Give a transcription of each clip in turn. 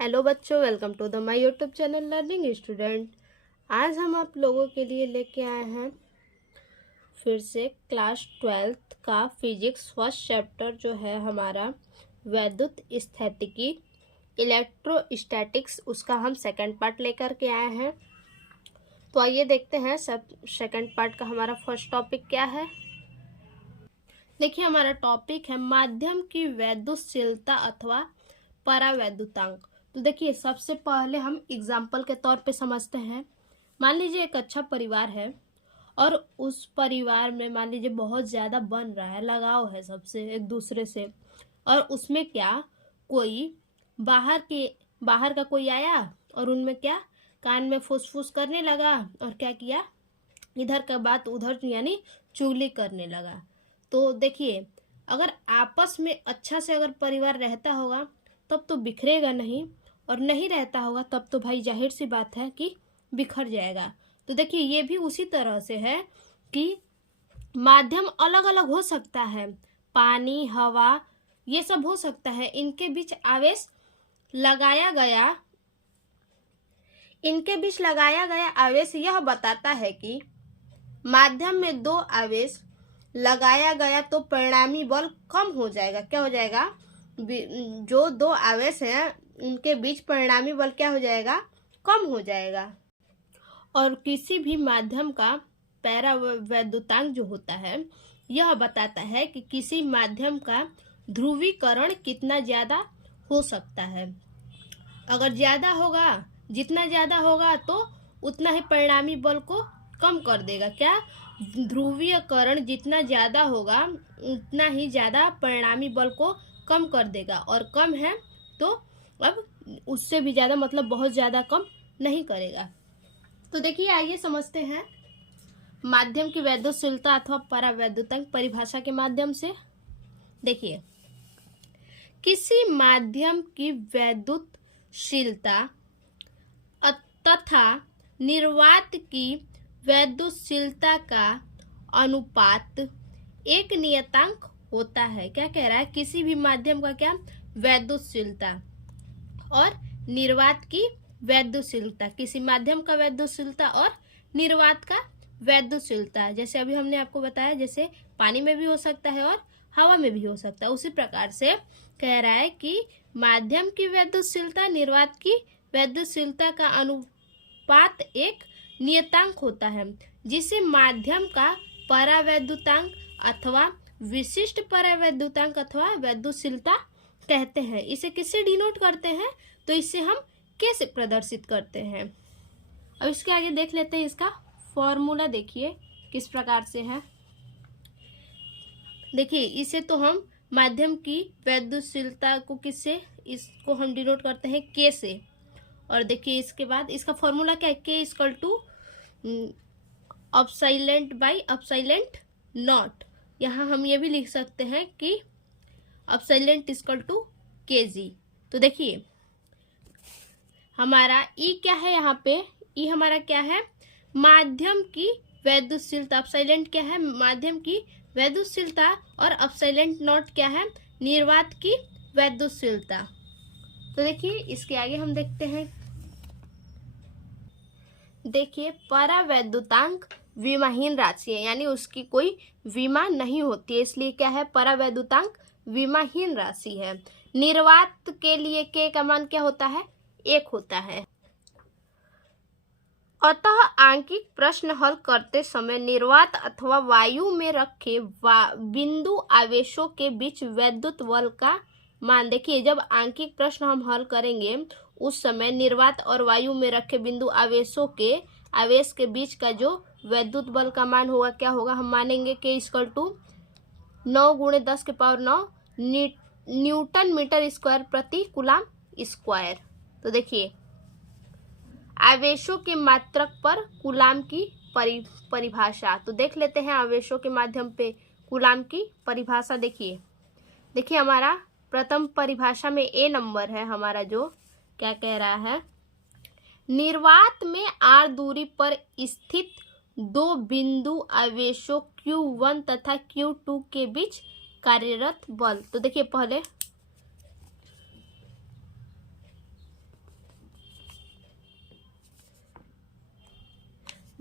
Hello बच्चों, welcome to the my YouTube channel learning student. आज हम आप लोगों के लिए लेके आए हैं फिर से क्लास 12th का फिजिक्स फर्स्ट चैप्टर जो है हमारा वैद्युत स्थितिकी इलेक्ट्रोस्टैटिक्स, उसका हम सेकंड पार्ट लेकर के आए हैं। तो आइए देखते हैं सब सेकंड पार्ट का हमारा फर्स्ट टॉपिक क्या है। देखिए, हमारा टॉपिक है माध्यम की वैद्युतशीलता अथवा परावैद्युतांक। तो देखिए, सबसे पहले हम एग्जाम्पल के तौर पे समझते हैं। मान लीजिए एक अच्छा परिवार है और उस परिवार में मान लीजिए बहुत ज़्यादा बन रहा है, लगाव है सबसे एक दूसरे से, और उसमें क्या कोई बाहर का कोई आया और उनमें क्या कान में फुसफुस करने लगा और क्या किया, इधर का बात उधर यानी चुगली करने लगा। तो देखिए, अगर आपस में अच्छा से अगर परिवार रहता होगा तब तो बिखरेगा नहीं, और नहीं रहता होगा तब तो भाई जाहिर सी बात है कि बिखर जाएगा। तो देखिए, ये भी उसी तरह से है कि माध्यम अलग अलग हो सकता है, पानी हवा ये सब हो सकता है, इनके बीच लगाया गया आवेश यह बताता है कि माध्यम में दो आवेश लगाया गया तो परिणामी बल कम हो जाएगा। क्या हो जाएगा? जो दो आवेश हैं उनके बीच परिणामी बल क्या हो जाएगा? कम हो जाएगा। और किसी भी माध्यम का परावैद्युतांक जो होता है यह बताता है कि किसी माध्यम का ध्रुवीकरण कितना ज्यादा हो सकता है। अगर ज्यादा होगा, जितना ज्यादा होगा तो उतना ही परिणामी बल को कम कर देगा। क्या? ध्रुवीकरण जितना ज्यादा होगा उतना ही ज्यादा परिणामी बल को कम कर देगा, और कम है तो अब उससे भी ज्यादा मतलब बहुत ज्यादा कम नहीं करेगा। तो देखिए, आइए समझते हैं माध्यम की वैद्युतशीलता अथवा परावैद्युतांक परिभाषा के माध्यम से। देखिए, किसी माध्यम की वैद्युतशीलता तथा निर्वात की वैद्युतशीलता का अनुपात एक नियतांक होता है। क्या कह रहा है? किसी भी माध्यम का क्या वैद्युतशीलता और निर्वात की वैद्युतशीलता, किसी माध्यम का वैद्युतशीलता और निर्वात का वैद्युतशीलता, जैसे अभी हमने आपको बताया, जैसे पानी में भी हो सकता है और हवा में भी हो सकता है, उसी प्रकार से कह रहा है कि माध्यम की वैद्युतशीलता निर्वात की वैद्युतशीलता का अनुपात एक नियतांक होता है, जिसे माध्यम का परावैद्युतांक अथवा विशिष्ट परावैद्युतांक अथवा वैद्युतशीलता कहते हैं। इसे किससे डिनोट करते हैं? तो इसे हम कैसे प्रदर्शित करते हैं। अब इसके आगे देख लेते हैं इसका फॉर्मूला। देखिए किस प्रकार से है। देखिए, इसे तो हम माध्यम की वैद्युतशीलता को किससे, इसको हम डिनोट करते हैं के से। और देखिए, इसके बाद इसका फॉर्मूला क्या है? K equal to epsilon by epsilon naught. यहाँ हम ये भी लिख सकते हैं कि अपसाइलेंट इक्वल टू के जी। तो देखिए, हमारा ई क्या है? यहाँ पे ई हमारा क्या है? माध्यम की वैद्युतशीलता। अपसाइलेंट क्या है? माध्यम की वैद्युतशीलता। और अपसाइलेंट नॉट क्या है? निर्वात की वैद्युतशीलता। तो देखिए, इसके आगे हम देखते हैं। देखिए, परावैद्युतांक विमाहीन राशि है, यानी उसकी कोई विमा नहीं होती है, इसलिए क्या है? परावैद्युतांक विमाहीन राशि है। निर्वात के लिए के का मान क्या होता है? 1 होता है। अतः आंकिक प्रश्न हल करते समय निर्वात अथवा वायु में रखे बिंदु आवेशों के बीच वैद्युत बल का मान। देखिए, जब आंकिक प्रश्न हम हल करेंगे उस समय निर्वात और वायु में रखे बिंदु आवेश के बीच का जो वैद्युत बल का मान होगा, क्या होगा? हम मानेंगे K equal to 9 × 10⁹ newton metre square प्रति कूलाम स्क्वायर। तो देखिए, आवेशों के मात्रक पर कूलाम की परिभाषा। तो देख लेते हैं आवेशों के माध्यम पे कूलाम की परिभाषा। देखिए, हमारा प्रथम परिभाषा में ए नंबर है हमारा, जो क्या कह रहा है? निर्वात में r दूरी पर स्थित दो बिंदु आवेशों Q1 तथा Q2 के बीच कार्यरत बल। तो देखिए, पहले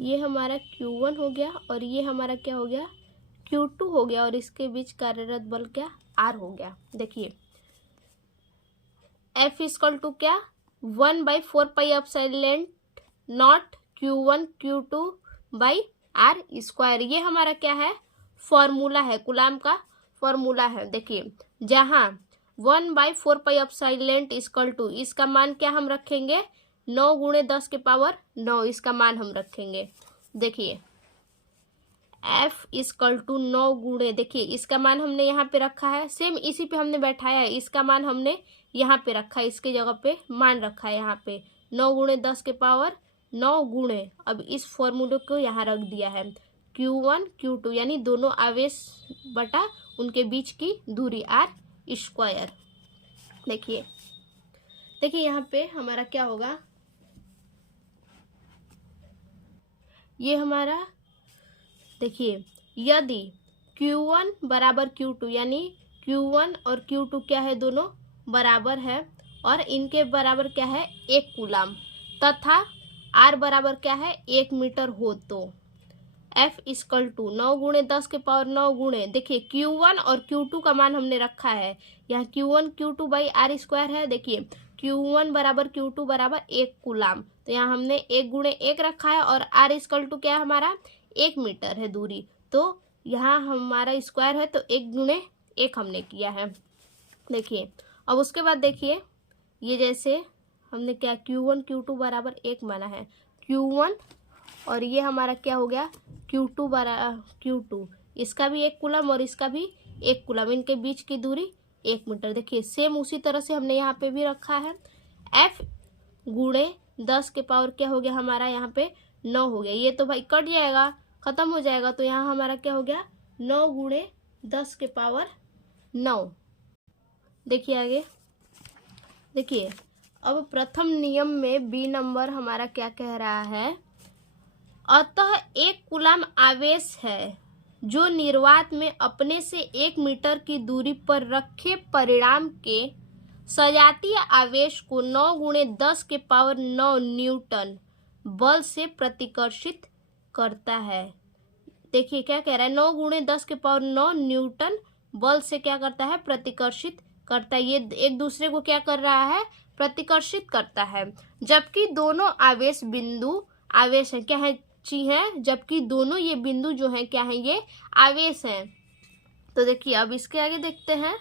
ये हमारा Q1 हो गया और ये हमारा क्या हो गया, Q2 हो गया, और इसके बीच कार्यरत बल क्या, R हो गया। देखिए F इक्वल टू क्या, 1/4 pi naught Q1 Q2 by R square. ये हमारा क्या है, फॉर्मूला है, कूलाम का फॉर्मूला है। देखिए जहाँ 1/4 पाई इक्वल टू, इसका मान क्या हम रखेंगे, 9 × 10⁻⁹ इसका मान हम रखेंगे। देखिए F इक्वल टू 9 गुणे, देखिए इसका मान हमने यहाँ पे रखा है, सेम इसी पे हमने बैठाया है, इसका मान हमने यहाँ पे रखा है, इसके जगह पे मान रखा है यहाँ पे 9 × 10⁻⁹ गुणे, अब इस फॉर्मूले को यहाँ रख दिया है Q1 Q2 यानी दोनों आवेश बटा उनके बीच की दूरी R स्क्वायर। देखिए यहाँ पे हमारा क्या होगा, ये हमारा देखिए यदि Q1 बराबर Q2 यानी Q1 और Q2 क्या है, दोनों बराबर है और इनके बराबर क्या है 1 कूलाम, तथा R बराबर क्या है 1 मीटर हो, तो F इक्वल टू 9 × 10⁻⁹ गुणे, देखिए Q1 और Q2 का मान हमने रखा है यहाँ, Q1 Q2 by R square है। देखिए Q1 बराबर Q2 बराबर 1 कूलाम, तो यहाँ हमने 1 × 1 रखा है, और R इक्वल टू क्या है हमारा 1 मीटर है दूरी, तो यहाँ हमारा स्क्वायर है, तो 1 × 1 हमने किया है। देखिए अब उसके बाद देखिए ये जैसे हमने क्या Q1 Q2 बराबर 1 माना है, Q1 और ये हमारा क्या हो गया Q2 Q2, इसका भी 1 कूलम और इसका भी 1 कूलम, इनके बीच की दूरी 1 मीटर। देखिए सेम उसी तरह से हमने यहाँ पे भी रखा है, F × 10 के पावर क्या हो गया हमारा यहाँ पे 9 हो गया, ये तो भाई कट जाएगा, खत्म हो जाएगा, तो यहाँ हमारा क्या हो गया 9 × 10⁹ देखिए आगे, देखिए अब प्रथम नियम में बी नंबर हमारा क्या कह रहा है, अतः एक कूलाम आवेश है जो निर्वात में अपने से 1 मीटर की दूरी पर रखे परिणाम के सजातीय आवेश को 9 × 10⁻⁹ न्यूटन बल से प्रतिकर्षित करता है। देखिए क्या कह रहा है, 9 × 10⁻⁹ न्यूटन बल से क्या करता है, प्रतिकर्षित करता है। ये एक दूसरे को क्या कर रहा है, प्रतिकर्षित करता है, जबकि दोनों आवेश बिंदु आवेश है, क्या है ची है, जबकि दोनों ये बिंदु जो है क्या है, ये आवेश हैं। तो देखिए अब इसके आगे देखते हैं,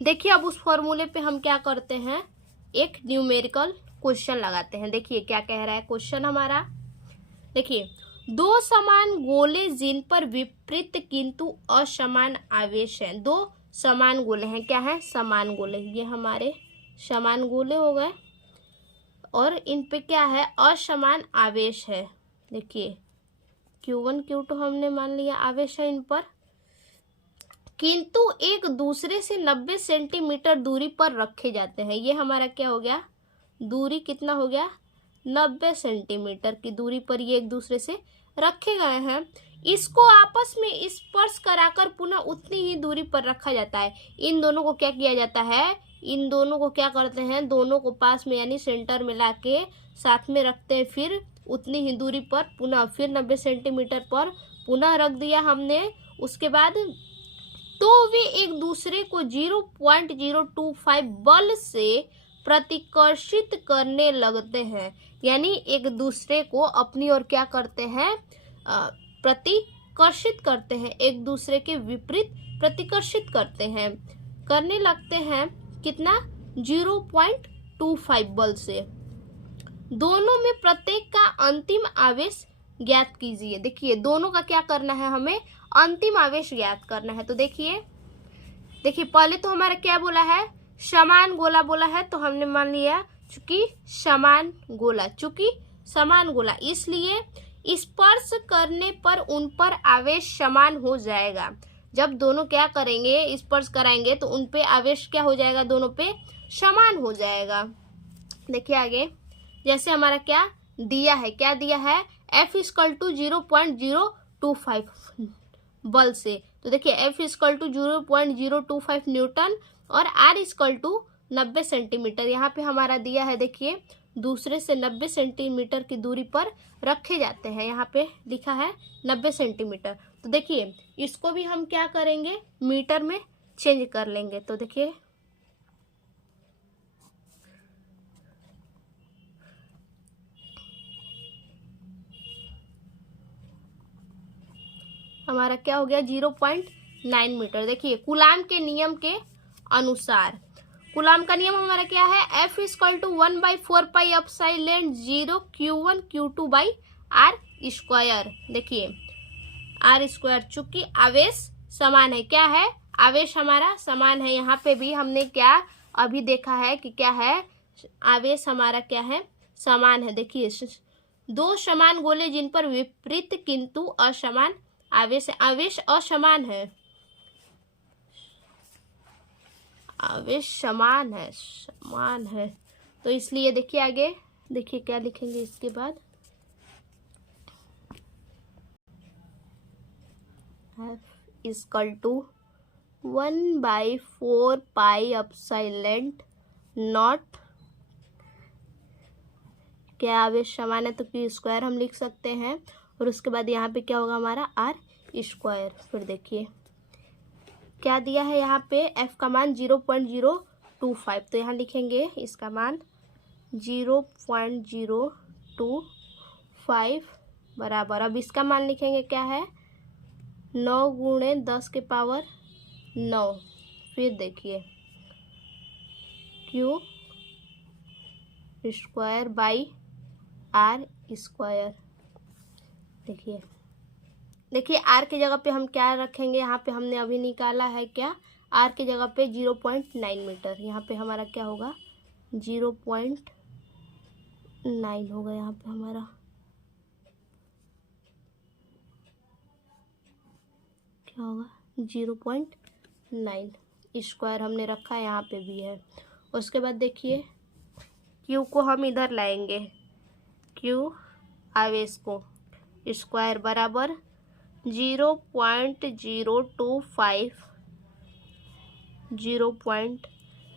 देखिए अब उस फॉर्मूले पे हम क्या करते हैं, एक न्यूमेरिकल क्वेश्चन लगाते हैं। देखिए क्या कह रहा है क्वेश्चन हमारा, देखिए दो समान गोले जिन पर विपरीत किंतु असमान आवेश हैं, दो समान गोले हैं, क्या है समान गोले, ये हमारे समान गोले हो गए और इन पे क्या है असमान आवेश है। देखिए Q1 Q2 हमने मान लिया आवेश है इन पर, किंतु एक दूसरे से 90 सेंटीमीटर दूरी पर रखे जाते हैं। ये हमारा क्या हो गया, दूरी कितना हो गया 90 सेंटीमीटर की दूरी पर ये एक दूसरे से रखे गए हैं। इसको आपस में स्पर्श कराकर पुनः उतनी ही दूरी पर रखा जाता है। इन दोनों को क्या किया जाता है, इन दोनों को क्या करते हैं, दोनों को पास में यानी सेंटर में लाके साथ में रखते हैं, फिर उतनी ही दूरी पर पुनः फिर 90 सेंटीमीटर पर पुनः रख दिया हमने। उसके बाद तो वे एक दूसरे को 0.025 बल से प्रतिकर्षित करने लगते हैं, यानी एक दूसरे को अपनी ओर क्या करते हैं, प्रतिकर्षित करते हैं, एक दूसरे के विपरीत प्रतिकर्षित करने लगते हैं। कितना 0.25 बल से। दोनों में प्रत्येक का अंतिम आवेश ज्ञात कीजिए। देखिए दोनों का क्या करना है, हमें अंतिम आवेश ज्ञात करना है। तो देखिए पहले तो हमारा क्या बोला है, समान गोला बोला है, तो हमने मान लिया चूंकि समान गोला इसलिए स्पर्श करने पर उन पर आवेश समान हो जाएगा। जब दोनों क्या करेंगे, स्पर्श कराएंगे, तो उन पे आवेश क्या हो जाएगा, दोनों पे समान हो जाएगा। देखिए आगे जैसे हमारा क्या दिया है, क्या दिया है, F = 0.025 बल से। तो देखिए F = 0.025 न्यूटन और R = 90 सेंटीमीटर। यहाँ पे हमारा दिया है देखिए दूसरे से 90 सेंटीमीटर की दूरी पर रखे जाते हैं। यहाँ पे लिखा है 90 सेंटीमीटर। तो देखिए इसको भी हम क्या करेंगे, मीटर में चेंज कर लेंगे। तो देखिए हमारा क्या हो गया, 0.9 मीटर। देखिए कूलाम के नियम के अनुसार, कूलाम का नियम हमारा क्या है, F = 1/4πε0 Q1 Q2/r²। देखिए r², चूंकि आवेश समान है, क्या है, आवेश हमारा समान है। यहाँ पे भी हमने क्या अभी देखा है कि क्या है, आवेश हमारा क्या है, समान है। देखिए दो समान गोले जिन पर विपरीत किंतु असमान आवेश, आवेश असमान है, आवेश समान है, समान है। तो इसलिए देखिए आगे, देखिए क्या लिखेंगे इसके बाद, F = 1/4πε0, क्या आवेश समान है तो Q² हम लिख सकते हैं, और उसके बाद यहाँ पे क्या होगा हमारा r²। फिर देखिए क्या दिया है यहाँ पे, F का मान 0.025, तो यहाँ लिखेंगे इसका मान 0.025 बराबर, अब इसका मान लिखेंगे क्या है, 9 × 10⁻9। फिर देखिए Q² r²। देखिए r की जगह पे हम क्या रखेंगे, यहाँ पे हमने अभी निकाला है क्या, r की जगह पे 0.9 मीटर, यहाँ पे हमारा क्या होगा, 0.9 होगा। यहाँ पे हमारा क्या होगा, 0.9 स्क्वायर हमने रखा, यहाँ पे भी है। उसके बाद देखिए Q को हम इधर लाएंगे, Q आवेश को, स्क्वायर बराबर 0.025,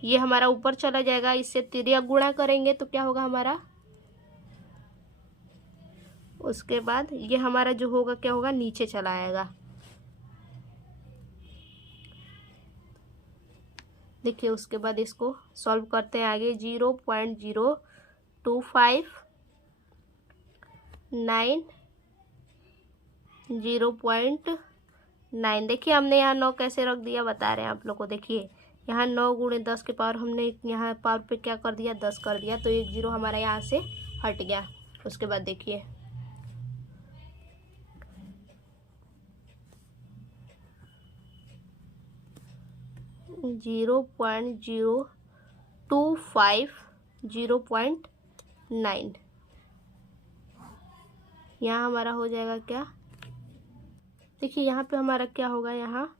ये हमारा ऊपर चला जाएगा, इससे तिर्यक गुणा करेंगे तो क्या होगा हमारा, उसके बाद ये हमारा जो होगा क्या होगा, नीचे चला आएगा। देखिए उसके बाद इसको सॉल्व करते हैं आगे, 0.025 9 0.9। देखिए हमने यहाँ 9 कैसे रख दिया बता रहे हैं आप लोग को। देखिए यहाँ 9 × 10 के पावर हमने यहाँ पावर पे क्या कर दिया, 10 कर दिया, तो एक जीरो हमारा यहाँ से हट गया। उसके बाद देखिए 0.025 0.9, यहाँ हमारा हो जाएगा क्या, देखिए यहाँ पे हमारा क्या होगा, यहाँ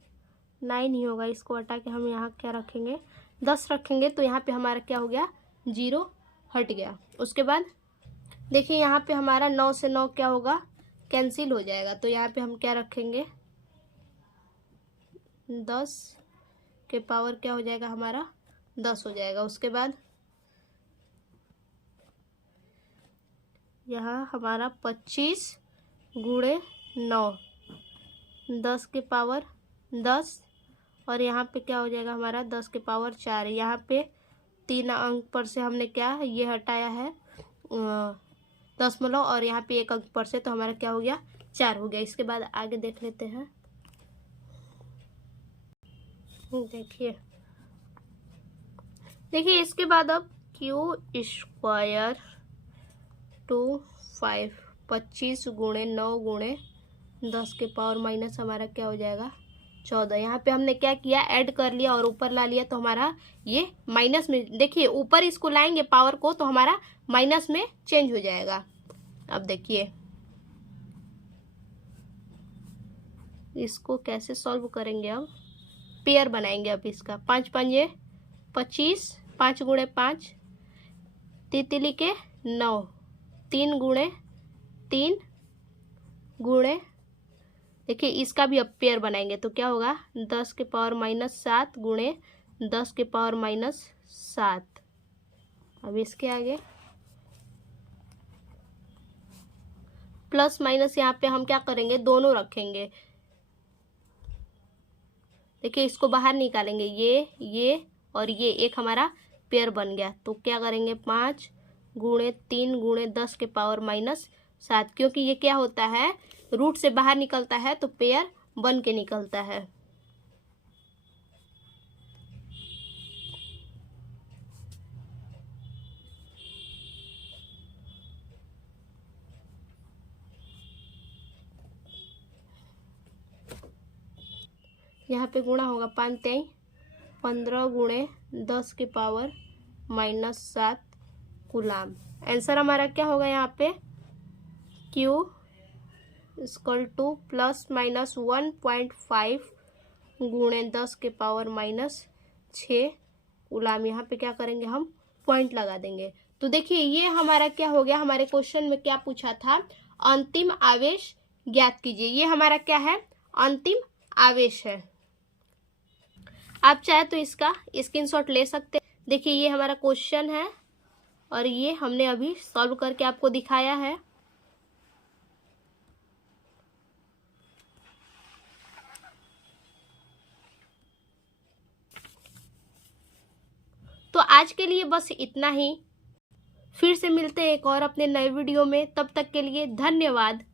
9 ही होगा, इसको हटा के हम यहाँ क्या रखेंगे, 10 रखेंगे, तो यहाँ पे हमारा क्या हो गया, 0 हट गया। उसके बाद देखिए यहाँ पे हमारा 9 से 9 क्या होगा, कैंसिल हो जाएगा, तो यहाँ पे हम क्या रखेंगे, 10 के पावर क्या हो जाएगा हमारा, 10 हो जाएगा। उसके बाद यहाँ हमारा 25 × 9, 10 के पावर 10, और यहाँ पे क्या हो जाएगा हमारा 10 के पावर 4। यहाँ पे 3 अंक पर से हमने क्या ये हटाया है दशमलव, और यहाँ पे 1 अंक पर से, तो हमारा क्या हो गया, 4 हो गया। इसके बाद आगे देख लेते हैं। देखिए इसके बाद अब Q² 25 25 × 9 × 10 के पावर माइनस हमारा क्या हो जाएगा, 14। यहाँ पे हमने क्या किया, ऐड कर लिया और ऊपर ला लिया, तो हमारा ये माइनस में, देखिए ऊपर इसको लाएंगे पावर को तो हमारा माइनस में चेंज हो जाएगा। अब देखिए इसको कैसे सॉल्व करेंगे, अब पेयर बनाएंगे। अब इसका 5 5 25, 5 × 5 तितली के 9, 3 × 3 गुणे, देखिए इसका भी अब पेयर बनाएंगे तो क्या होगा, 10 के पावर -7 × 10 के पावर -7। अब इसके आगे प्लस माइनस यहाँ पे हम क्या करेंगे, दोनों रखेंगे। देखिए इसको बाहर निकालेंगे, ये और ये एक हमारा पेयर बन गया। तो क्या करेंगे, 5 गुणे 3 गुणे 10 के पावर माइनस 7, क्योंकि ये क्या होता है, रूट से बाहर निकलता है तो पेयर बन के निकलता है। यहाँ पे गुणा होगा, 5 3 15 गुणे 10 के पावर माइनस 7 कूलाम। आंसर हमारा क्या होगा यहाँ पे, Q equal two plus minus 1.5 गुणे 10 के पावर माइनस 6 कूलाम। यहाँ पे क्या करेंगे, हम पॉइंट लगा देंगे। तो देखिए ये हमारा क्या हो गया, हमारे क्वेश्चन में क्या पूछा था, अंतिम आवेश ज्ञात कीजिए। ये हमारा क्या है, अंतिम आवेश है। आप चाहे तो इसका स्क्रीनशॉट ले सकते हैं। देखिए ये हमारा क्वेश्चन है और ये हमने अभी सॉल्व करके आपको दिखाया है। तो आज के लिए बस इतना ही। फिर से मिलते हैं एक और अपने नए वीडियो में। तब तक के लिए धन्यवाद।